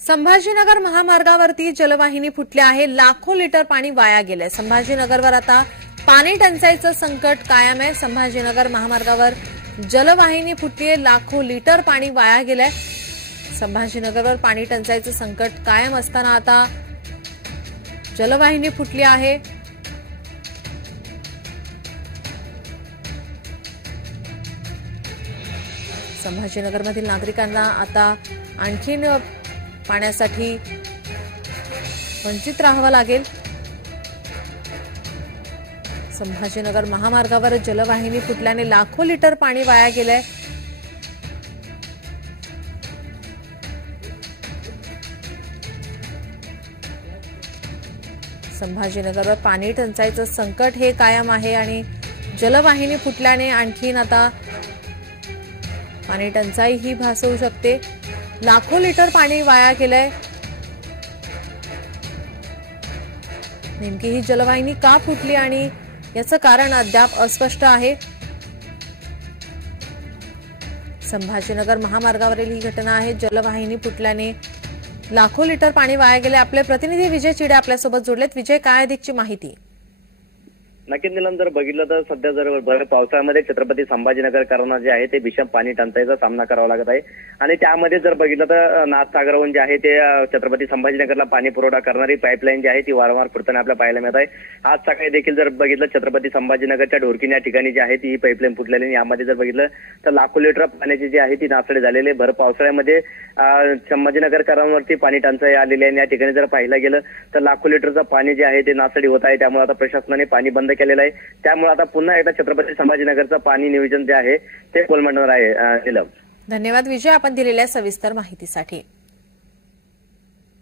संभाजीनगर महामार्गावरती जलवाहिनी फुटली आहे। लाखो लिटर पाणी वाया गेलंय। संभाजीनगरवर आता पाणी टंचाईचं संकट कायम आहे। संभाजीनगर महामार्गावर जलवाहिनी फुटली आहे, लाखो लिटर पाणी वाया गेलंय। संभाजीनगरवर पाणी टंचाईचं संकट कायम असताना आता जलवाहिनी फुटली आहे। संभाजीनगरमधील नागरिकांना आता आणखीन पाण्यासाठी वंचित राहावं लागेल। संभाजीनगर महामार्गावर जलवाहिनी फुटल्याने लाखो लिटर पाणी वाया गेलंय। संभाजीनगरवर पाणी टंचाईचं संकट हे कायम आहे आणि जलवाहिनी फुटल्याने आणखीन आता पाणी टंचाई ही भासवू शकते। लाखो लिटर पाणी वाया गेलंय। नेमकी ही जलवाहिनी का फुटली आणि याचं कारण अद्याप अस्पष्ट आहे। संभाजीनगर महामार्गावरील ही घटना आहे। जलवाहिनी फुटल्याने लाखो लिटर पाणी वाया गेले। आपले प्रतिनिधी विजय चिडे आपल्यासोबत जोडलेत। विजय, काय अधिकची माहिती? नक्कीच निलम, जर बघितलं तर सध्या जर भर पावसाळ्यामध्ये छत्रपती संभाजीनगरकरांना जे आहे ते भीषण पाणी टंचाईचा सामना करावा लागत आहे आणि त्यामध्ये जर बघितलं तर नाथसागरहून जे आहे ते छत्रपती संभाजीनगरला पाणी पुरवठा करणारी पाईपलाईन जी आहे ती वारंवार फुटताना आपल्याला पाहायला मिळत आहे। आज सकाळी देखील जर बघितलं छत्रपती संभाजीनगरच्या ढोरकीन या ठिकाणी जी आहे ती पाईपलाईन फुटलेली, यामध्ये जर बघितलं तर लाखो लिटर पाण्याची जी आहे ती नासडी झालेली। भर पावसाळ्यामध्ये संभाजीनगरकरांवरती पाणी टंचाई आलेली आहे। या ठिकाणी जर पाहिलं गेलं तर लाखो लिटरचं पाणी जे आहे ते नासडी होत आहे। त्यामुळे आता प्रशासनाने पाणी बंद केलेलं आहे। त्यामुळे आता पुन्हा एकदा छत्रपती संभाजीनगरचं पाणी नियोजन जे आहे ते कोलमडणार आहे। धन्यवाद विजय, आपण दिलेल्या सविस्तर माहितीसाठी।